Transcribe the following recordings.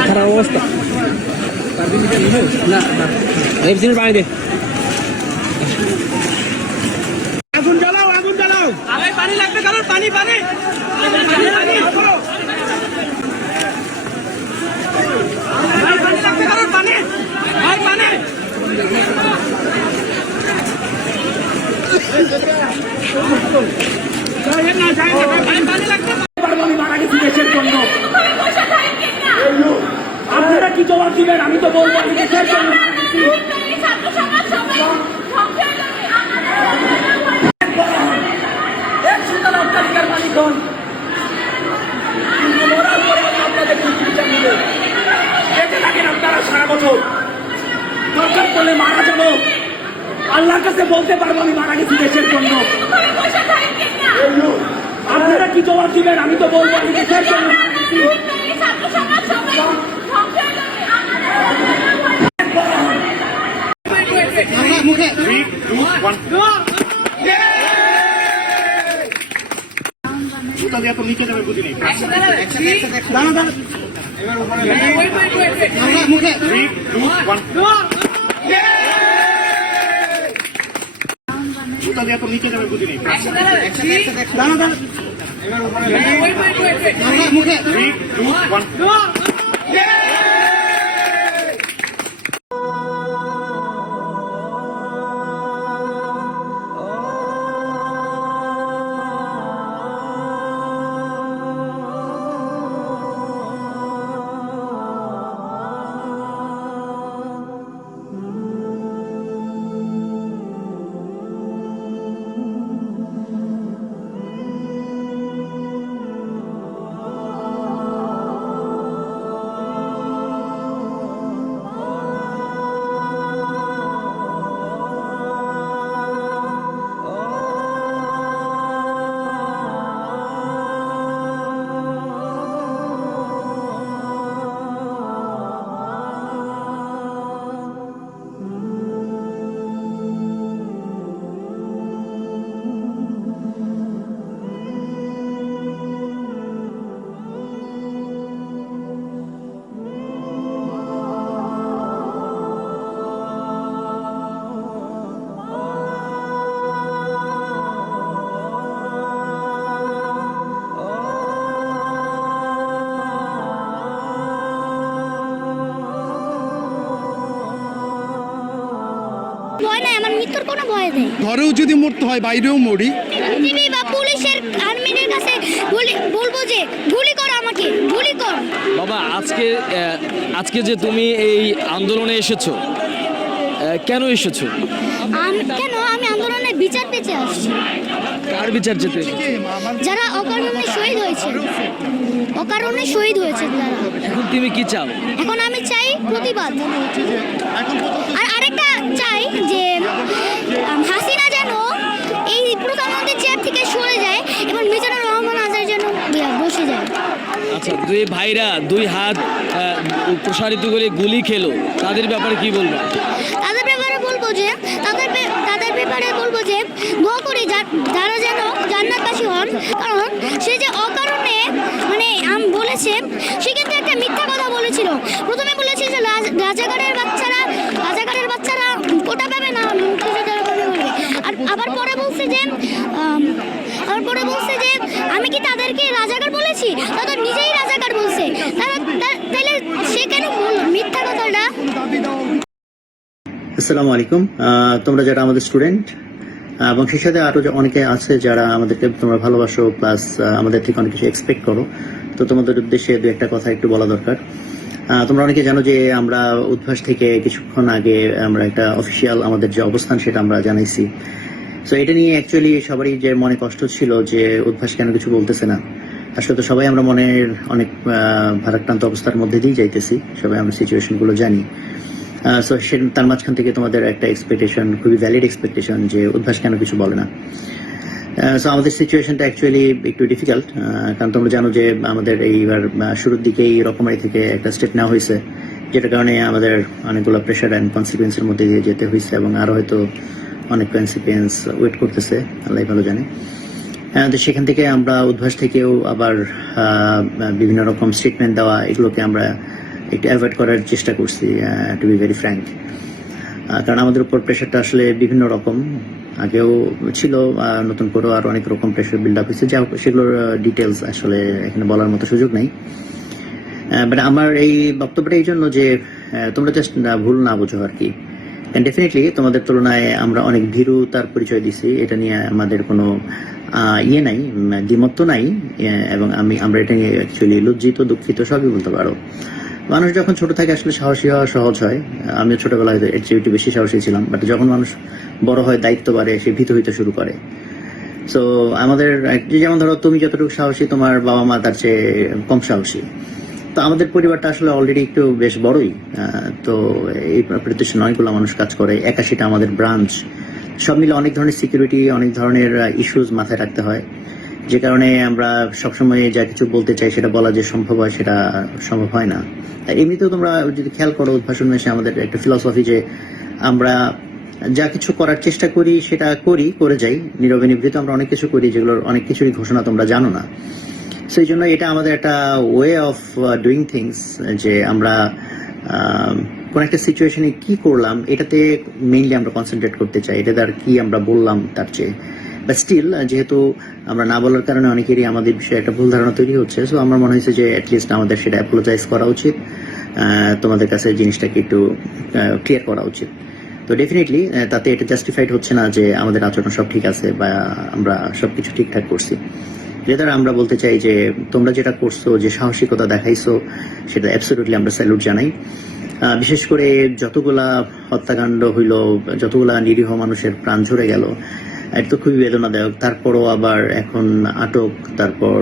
খারাপ অবস্থা না পানি দে আগুন জ্বালাও আগুন জ্বালাও আরে পানি লাগবে কারণ পানি পানি পানি পানি ভাই পানি লাগবে কারণ পানি ভাই পানি যাইয়েন না যাইয়েন না ভাই পানি লাগবে পারব আমি মারা গেছি দেশের জন্য এই লোক, আপনারা কি জবাব দিবেন আমি তো বলব আমি দেশের জন্য মারা গেছি। এক সুতার অট্টালিকার মালিক হন। কিন্তু মরার পরে আমি আপনাদের কিছু বিচার দিব। বেঁচে থাকেন আপনারা সারা বছর দরকার পড়লে মারা যাব আল্লাহর কাছে বলতে পারব আমি মারা গেছি দেশের জন্য। আপনারা কি জবাব দিবেন? আমি তো বলব আমি দেশের জন্য মারা গেছি। জুতা দিয়ে তো নিচে যাবে দাঁড়া দাঁড়া জুতা দিয়ে এত নিচে যাবে বুঝিনি। দাঁড়া দাঁড়া ভয় ভয় নেই। ঘরেও যদি মরতে হয় বাইরেও মরি। টিভি বা পুলিশের আর্মিদের কাছে বলব যে গুলি কর আমাকে গুলি কর। বাবা আজকে আজকে যে তুমি এই আন্দোলনে এসেছ কেন এসেছ? আম- কেন? আমি আন্দোলনের বিচার পেতে আসছি। কার বিচার যেতে? যারা অকারণে শহীদ হয়েছে। অকারণে শহীদ হয়েছে যারা এখন তুমি কি চাও? এখন আমি চাই প্রতিবাদ। আর আরেকটা চাই। যে হাসিনা যেন এই প্রধানমন্ত্রীর চেয়ার থেকে সরে যায় এবং মিজানুর রহমান আজার যেন বসে যায়। আচ্ছা দুই ভাইরা দুই হাত প্রসারিত করে গুলি খেলো তাদের ব্যাপারে কি বলব? তাদের ব্যাপারে বলব যে তাদের তাদের ব্যাপারে বলব যে দোয়া করি যারা যেন জান্নাতবাসী হন কারণ সে যে অকারণে মানে আম বলেছে সে কিন্তু একটা মিথ্যা কথা বলেছিল প্রথমে বলেছে যে রাজ- রাজাকারের বাচ্চারা রাজাকারের বাচ্চারা কোটা পাবে না মুক্তিযোদ্ধারা পাবে বলে আর আবার পরে বলছে যে আম, আবার পরে বলছে যে আমি কি তাদেরকে রাজাকার বলেছি? তারা নিজেই রাজাকার বলছে। তারা তাহলে সে কেন মিথ্যা কথাটা? আসসালামু আলাইকুম। তোমরা যারা আমাদের স্টুডেন্ট এবং সেই সাথে আরও অনেকে আছে যারা আমাদেরকে তোমরা ভালোবাসো প্লাস আমাদের থেকে অনেক কিছু এক্সপেক্ট করো তো তোমাদের উদ্দেশ্যে দু একটা কথা একটু বলা দরকার। তোমরা অনেকে জানো যে আমরা উদ্ভাস থেকে কিছুক্ষণ আগে আমরা একটা অফিসিয়াল আমাদের যে অবস্থান সেটা আমরা জানাইছি। তো এটা নিয়ে অ্যাকচুয়ালি সবারই যে মনে কষ্ট ছিল যে উদ্ভাস কেন কিছু বলতেছে না আসলে তো সবাই আমরা মনের অনেক ভারাক্রান্ত অবস্থার মধ্যে দিয়েই যাইতেছি, সবাই আমরা সিচুয়েশনগুলো জানি। সো সে, তার মাঝখান থেকে তোমাদের একটা এক্সপেকটেশন খুবই ভ্যালিড এক্সপেকটেশন যে উদ্ভাস কেন কিছু বলে না। সো আমাদের সিচুয়েশনটা অ্যাকচুয়ালি একটু ডিফিকাল্ট কারণ তোমরা জানো যে আমাদের এইবার শুরুর দিকেই রকমারি থেকে একটা স্টেপ নেওয়া হয়েছে, যেটার কারণে আমাদের অনেকগুলো প্রেশার অ্যান্ড কনসিকুয়েন্সের মধ্যে দিয়ে যেতে হয়েছে এবং আরও হয়তো অনেক কনসিকুয়েন্স ওয়েট করতেছে, আল্লাহ ভালো জানে। তো সেখান থেকে আমরা উদ্ভাস থেকেও আবার বিভিন্ন রকম স্টেটমেন্ট দেওয়া, এগুলোকে আমরা একটু অ্যাভয়েড করার চেষ্টা করছি টু বি ভেরি ফ্র্যাঙ্ক কারণ আমাদের উপর প্রেশারটা আসলে বিভিন্ন রকম। আগেও ছিল নতুন করেও আর অনেক রকম প্রেশার বিল্ড আপ হয়েছে। যা সেগুলোর ডিটেলস আসলে এখানে বলার মতো সুযোগ নেই। বাট আমার এই বক্তব্যটা এই জন্য যে তোমরা জাস্ট ভুল না বোঝো আর কি। ডেফিনেটলি তোমাদের তুলনায় আমরা অনেক ভীরুতার পরিচয় দিছি। এটা নিয়ে আমাদের কোনো ইয়ে নাই উম, দ্বিমত তো নাই এবং আমি আমরা এটা নিয়ে অ্যাকচুয়ালি লজ্জিত দুঃখিত সবই বলতে পারো। মানুষ যখন ছোট থাকে আসলে সাহসী হওয়া সহজ হয়। আমিও ছোটবেলায় এর চেয়ে একটু বেশি সাহসী ছিলাম। বাট যখন মানুষ বড় হয় দায়িত্ব বাড়ে সে ভীত হইতে শুরু করে। সো আমাদের যেমন ধরো তুমি যতটুকু সাহসী তোমার বাবা মা তার চেয়ে কম সাহসী। তো আমাদের পরিবারটা আসলে অলরেডি একটু বেশ বড়ই। তো এই প্রতিষ্ঠানে অনেকগুলো মানুষ কাজ করে, একাশিটা আমাদের ব্রাঞ্চ সব মিলে অনেক ধরনের সিকিউরিটি অনেক ধরনের ইস্যুস মাথায় রাখতে হয়। যে কারণে আমরা সবসময় যা কিছু বলতে চাই সেটা বলা যে সম্ভব হয় সেটা সম্ভব হয় না। এমনিতেও তোমরা যদি খেয়াল করো, উদ্ভাসন মেশে আমাদের একটা ফিলসফি যে আমরা যা কিছু করার চেষ্টা করি সেটা করি, করে যাই। নীরবে নিভৃত আমরা অনেক কিছু করি, যেগুলোর অনেক কিছুরই ঘোষণা তোমরা জানো না। সেই জন্য এটা আমাদের একটা ওয়ে অফ ডুইং থিংস যে আমরা কোন একটা সিচুয়েশনে কি করলাম, এটাতে মেইনলি আমরা কনসেন্ট্রেট করতে চাই, এটাতে আর কি আমরা বললাম তার চেয়ে। বা স্টিল যেহেতু আমরা না বলার কারণে অনেকেরই আমাদের বিষয়ে একটা ভুল ধারণা তৈরি হচ্ছে সো আমার মনে হয়েছে যে অ্যাটলিস্ট আমাদের সেটা অ্যাপোলোজাইজ করা উচিত তোমাদের কাছে জিনিসটাকে একটু ক্লিয়ার করা উচিত। তো ডেফিনেটলি তাতে এটা জাস্টিফাইড হচ্ছে না যে আমাদের আচরণ সব ঠিক আছে বা আমরা সব কিছু ঠিকঠাক করছি। যে আমরা বলতে চাই যে তোমরা যেটা করছ, যে সাহসিকতা দেখাইছো, সেটা অ্যাবসোলুটলি আমরা স্যালুট জানাই। বিশেষ করে যতগুলা হত্যাকাণ্ড হইল, যতগুলা নিরীহ মানুষের প্রাণ ঝরে গেল এটা তো খুবই বেদনাদায়ক। তারপরও আবার এখন আটক, তারপর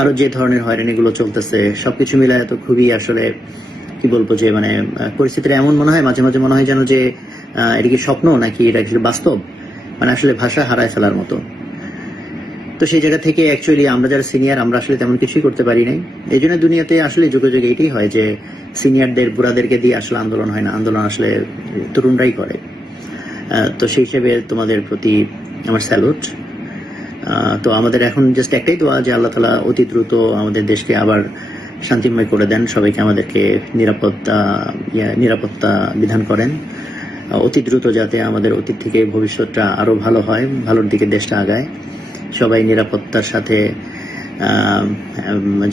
আরও যে ধরনের হয়রানিগুলো চলতেছে, সবকিছু মিলায় তো খুবই আসলে, কি বলব যে মানে পরিস্থিতিটা এমন মনে হয়, মাঝে মাঝে মনে হয় যেন যে এটা কি স্বপ্ন নাকি এটা আসলে বাস্তব? মানে আসলে ভাষা হারায় ফেলার মতো। তো সেই জায়গা থেকে অ্যাকচুয়ালি আমরা যারা সিনিয়র আমরা আসলে তেমন কিছুই করতে পারি নাই। এই জন্য দুনিয়াতে আসলে যুগে যুগে এটাই হয় যে সিনিয়রদের বুড়াদেরকে দিয়ে আসলে আন্দোলন হয় না। আন্দোলন আসলে তরুণরাই করে। তো সেই হিসেবে তোমাদের প্রতি আমার স্যালুট তো আমাদের এখন জাস্ট একটাই দোয়া যে আল্লাহ তালা অতি দ্রুত আমাদের দেশকে আবার শান্তিময় করে দেন, সবাইকে আমাদেরকে নিরাপত্তা নিরাপত্তা বিধান করেন। অতি দ্রুত যাতে আমাদের অতীত থেকে ভবিষ্যৎটা আরও ভালো হয়, ভালোর দিকে দেশটা আগায়। সবাই নিরাপত্তার সাথে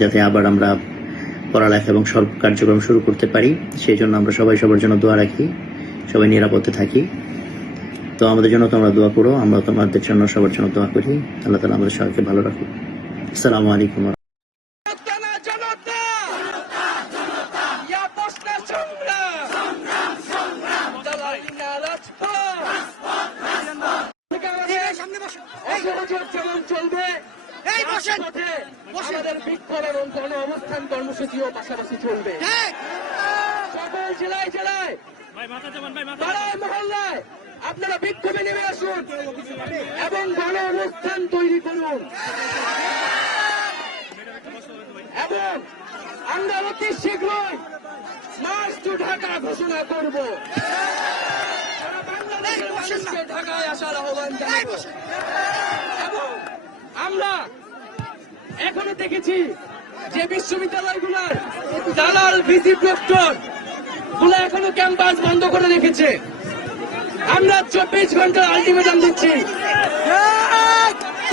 যাতে আবার আমরা পড়ালেখা এবং সব কার্যক্রম শুরু করতে পারি। সেই জন্য আমরা সবাই সবার জন্য দোয়া রাখি, সবাই নিরাপদে থাকি। তো আমাদের জন্য তোমরা দোয়া করো, আমরা তোমাদের জন্য সবার জন্য দোয়া করি। আল্লাহ তালা আমাদের সবাইকে ভালো রাখুক। আসসালামু আলাইকুম জনতা না জনতা ইয়া প্রশ্নের সংগ্রাম দালালি না রাজপথ অসহযোগ যেমন চলবে রাজপথে আমাদের বিক্ষোভ এবং গণ অবস্থান কর্মসূচিও পাশাপাশি চলবে সকল জেলায় জেলায় পাড়ায় মহল্লায় আপনারা বিক্ষোভে নেমে আসুন এবং গণ অবস্থান তৈরি করুন। এবং আমরা অতি শীঘ্রই মার্চ টু ঢাকা ঘোষণা করব। ঢাকায় আসার আহ্বান জানাব। এবং আমরা এখনও দেখেছি যে বিশ্ববিদ্যালয়গুলোর দালাল ভিসি প্রক্টর গুলো এখনও ক্যাম্পাস বন্ধ করে রেখেছে। আমরা চব্বিশ ঘণ্টার আলটিমেটাম দিচ্ছি।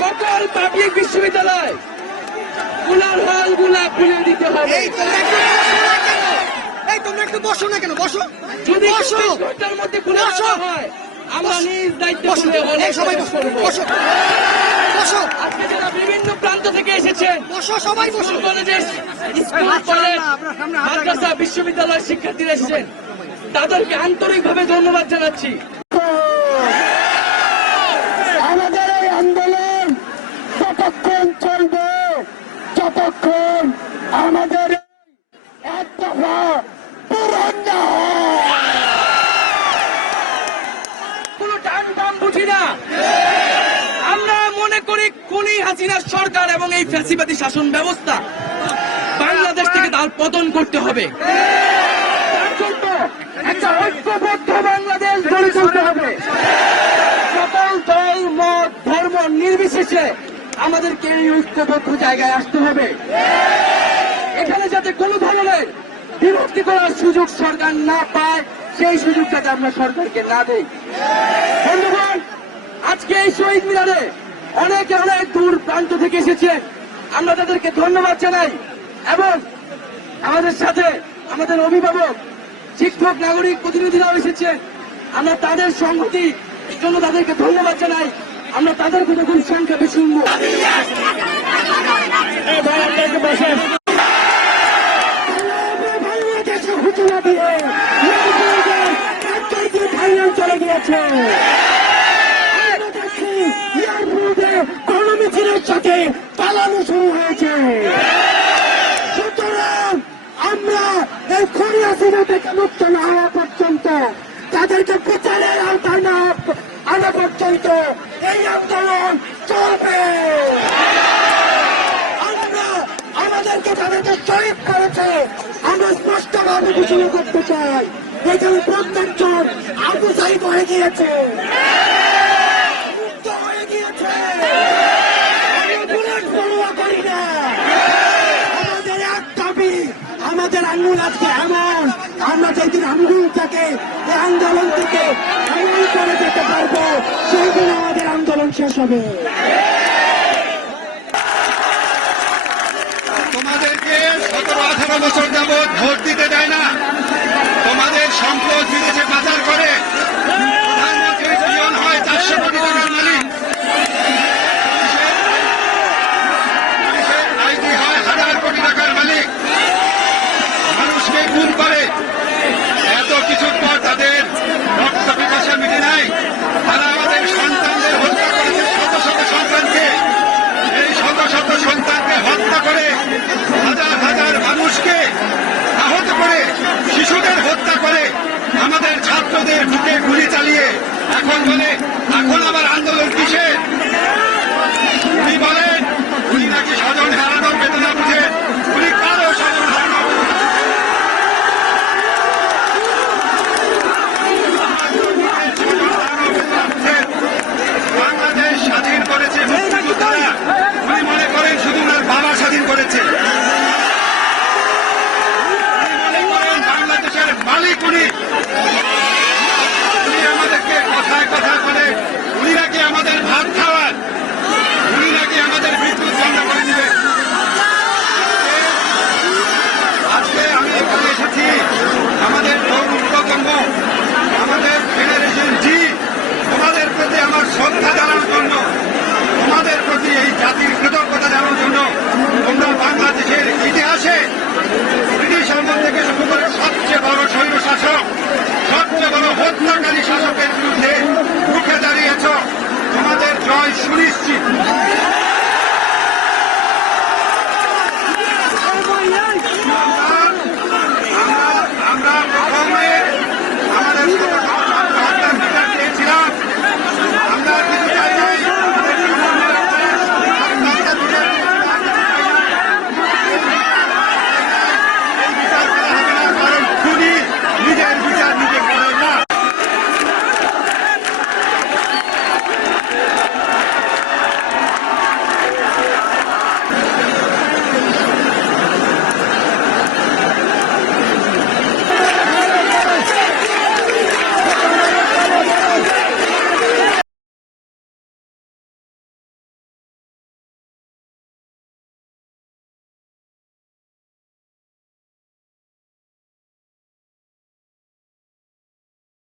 সকল পাবলিক বিশ্ববিদ্যালয়গুলার হলগুলা খুলে দিতে হবে। এই তোমরা একটু বসো না কেন? বসো যদি বসো। চব্বিশ ঘণ্টার মধ্যে খুলে বসো। হয় আমরা নিজ দায়িত্ব সবাই বসো। বসো। আজকে যারা বিভিন্ন প্রান্ত থেকে এসেছেন বসো সবাই বসো। স্কুল কলেজের স্কুল কলেজ মাদ্রাসা বিশ্ববিদ্যালয়ের শিক্ষার্থীরা এসেছেন। তাদেরকে আন্তরিকভাবে ধন্যবাদ জানাচ্ছি। আমাদের এই আন্দোলন ততক্ষণ চলবে যতক্ষণ আমাদের এক দফা পূরণ না কোনো টান টান বুঝি না আমরা মনে করি কুলি হাসিনার সরকার এবং এই ফ্যাসিবাদী শাসন ব্যবস্থা বাংলাদেশ থেকে তার পতন করতে হবে। আমাদেরকে জায়গায় আসতে হবে। এখানে যাতে কোনো ধরনের সুযোগ সরকার না পায়, সেই আমরা সরকারকে না দেই। বন্ধুগণ, আজকে এই শহীদ মিনারে অনেকে অনেক দূর প্রান্ত থেকে এসেছে আমরা তাদেরকে ধন্যবাদ জানাই এবং আমাদের সাথে আমাদের অভিভাবক শিক্ষক নাগরিক প্রতিনিধিরাও এসেছে আমরা তাদের সংহতি জন্য তাদেরকে ধন্যবাদ জানাই আমরা তাদের কথা খুব সংক্ষেপে শুনব বাংলাদেশে ঘোষণা দিয়ে চলে গিয়েছে সাথে পালানো শুরু হয়েছে। সুতরাং আমরা এই খরিয়াসিনা থেকে মুক্ত না হওয়া পর্যন্ত, তাদেরকে বিচারের আওতায় না আনা পর্যন্ত এই আন্দোলন চলবে। আমরা আমাদেরকে তাদেরকে শহীদ করেছে। আমরা স্পষ্টভাবে ঘোষণা করতে চাই, এখানে প্রত্যেকজন আবু সাহিদ হয়ে গিয়েছে। মুক্ত হয়ে গিয়েছে আমরা বুলেট পড়ুয়া করি না আমাদের এক দাবি আমাদের আঙ্গুল আজকে এমন। আমরা যেদিন এই আন্দোলন থেকে আঙ্গুল করে যেতে পারব সেই দিন আমাদের আন্দোলন শেষ হবে। তোমাদেরকে সতেরো আঠারো বছর যাবৎ ভোট দিতে দেয় না। তোমাদের সম্পদ বিদেশে পাচার